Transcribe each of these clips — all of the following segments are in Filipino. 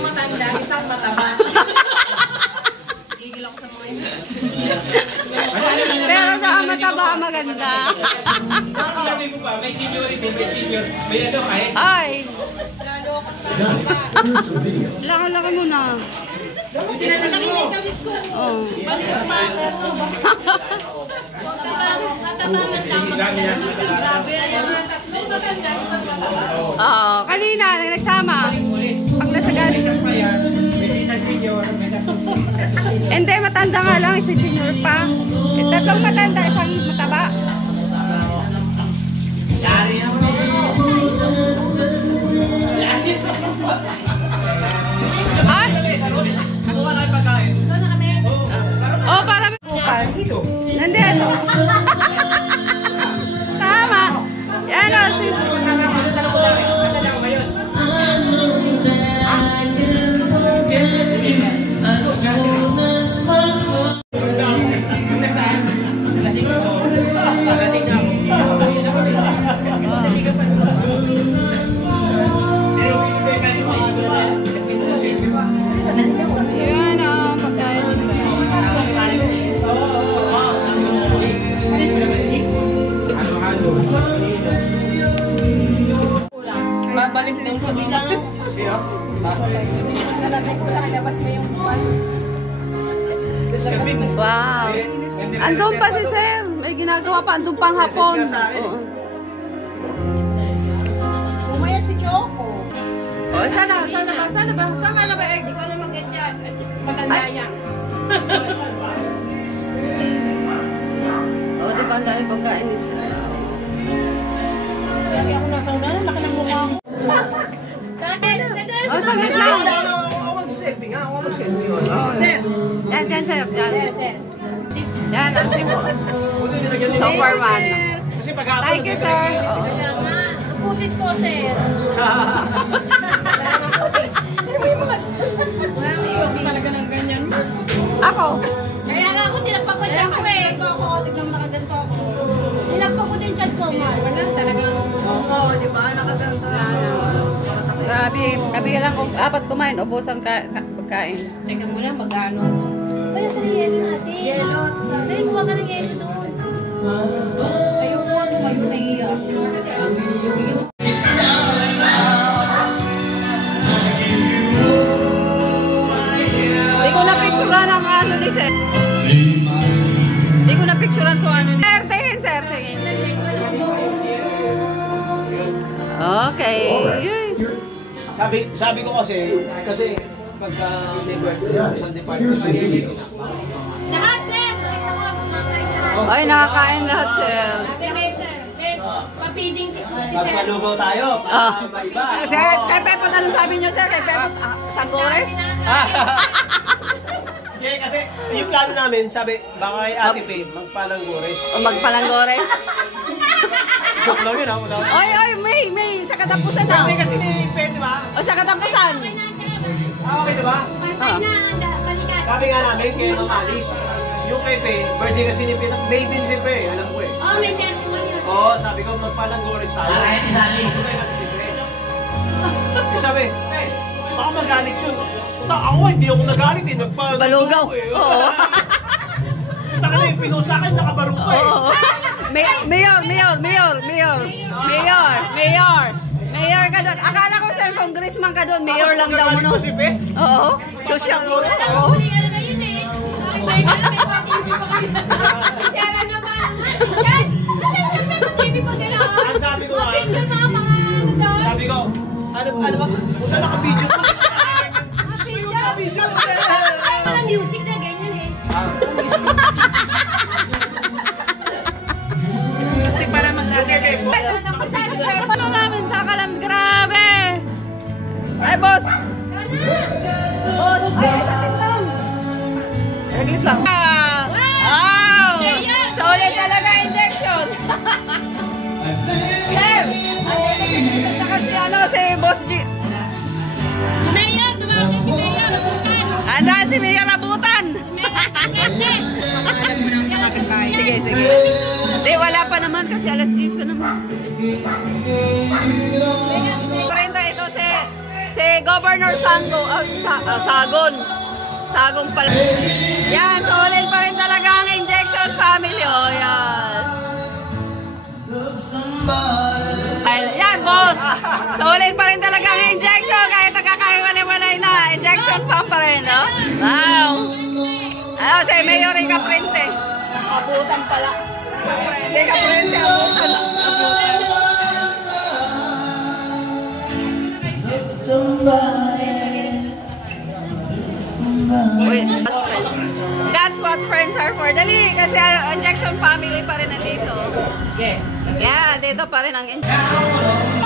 Isang matanda, isang mataba. Tigil ako sa mga yun. Pero sa mataba, maganda. Sabi mo ba, may seniority, may senior, may ano kahit? Ay! Laki-laki mo na. Hindi na lang mo. Oh. Oo, kanina, nagsama. Pag nasa galing. Hindi, matanda nga lang, isa senior pa. Tatlong matanda, isang mataba. Ay! Oh, para may bukas. Nandito. Tama. Yan o, sis. Babalik din ko bilang. Nalagay ko lang, ilabas mo yung buwan. Wow. Andun pa si Sir. May ginagawa pa. Andun pang hapon. Umayat si Choco. Oh, sana ba? Saan ka na ba? Hindi ko naman ganyan. Matanda yan. Oh, di ba ang dami pagkain ni Sir? Lagi ako nasa unahan, laki ng mukha ko. Oh, saglit lang. Ako mag-selfie nga, ako mag-selfie. Sir. Yan, Sir. Yan, ang sibo. So far, man. Kasi pag-hapon. Thank you, Sir. Kaya nga, ang putis ko, sir. Wala naman putis. Walang putis. Talaga ng ganyan. Ako. Kaya nga ako, tinakpak ko dyan ko eh. Ganito ako, tignan mo nakaganto ako. Tinakpak ko din dyan ko, Mar. Wala talaga. Oo, di ba? Nakaganto. Grabe. Sabi ka lang kung apat kumain, ubos ang pagkain. Teka muna, mag-ano. Wala sa yelo natin. Yelo. Dali, kuha ka ng yelo doon. Ayoko, tumayo na iyak. Hindi ko na-picturean ang ano ni Sir. Hindi ko na-picturean to ano ni Sir. Sir. Okay. Yes. Sabi ko kasi pagka may birthday sa department Lahat, sir! Nakita ko ako kumakain lahat. Ay, nakakain lahat, Sir. Sabi, sir. Papiding si sir. Magpalugaw tayo para maiba. Kasi kay Pepot, anong sabi niyo, Sir? Kay Pepot, Sangores? Yeah, kasi yung plano namin, sabi, baka kay Ate Pay, magpalanggores. O magpalanggores? Joke lang yun, ha? Oy, may sa katapusan na. Birthday kasi ni Pay, di ba? O sa katapusan. Okay, di ba? Pantay na, balikan. Sabi nga namin kay Ma'am Alice, yung kay Pay, birthday kasi ni Pay, may din si Pay, alam ko eh. Oh, may test mo yun. Oo, sabi ko, magpalanggores tayo. Ay, isali. Pagkakay natin si Pay. Eh, sabi, baka magalit yun. Ako, hindi ako nagalit eh. Balugaw. Oo. Taka na yung pinusa akin, nakabarong pa eh. Oo. Mayor ka doon. Akala ko, Sir, congressman ka doon. Mayor lang daw mo, no? Oo. Social. Oo. Huli ka na yun eh. May Sara naman. Yan! Baby pa sila. Ang sabi ko nga, Picture mga ano doon. sabi ko, ano ba? Punta naka-video ko. Video. Walang music na ganyan eh. Kasi para mag-agay. Ano namin sa kalam? Grabe! Ay, boss! Saglit lang. Wow! Solid talaga injection! Sir! Saka si si Boss G. Si Mayor, tumawagin si Mayor, Abutan. Andaan si Mayor Abutan. Si Mayor, Kakete. Sige. Di, wala pa naman kasi alas 10 pa naman. Parenta ito si Si Governor Sango, Sagon. Sagong pala. Yan, solid pa rin talaga ang injection family. Oh, yes. Yan, boss. Solid pa rin talaga ang injection kahit nagkakahiwalay-walay na. Injection pump pa rin, no? Wow. Ano, si Mayor Caprente. Abutan pala. Hindi Caprente, abutan. That's what friends are for. Dali, kasi injection family pa rin nandito. Yeah, dito pa rin ang injection.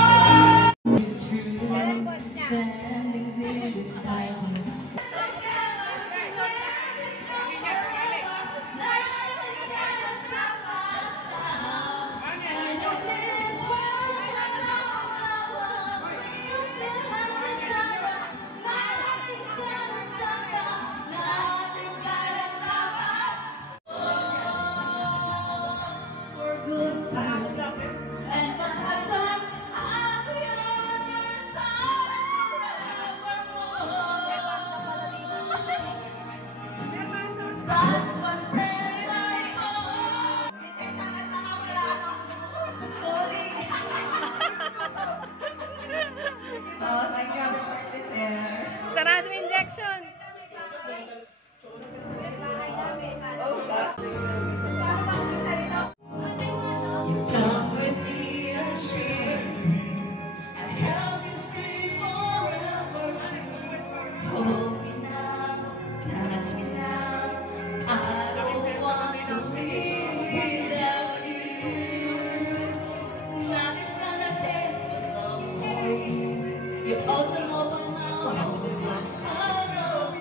Sarado injection.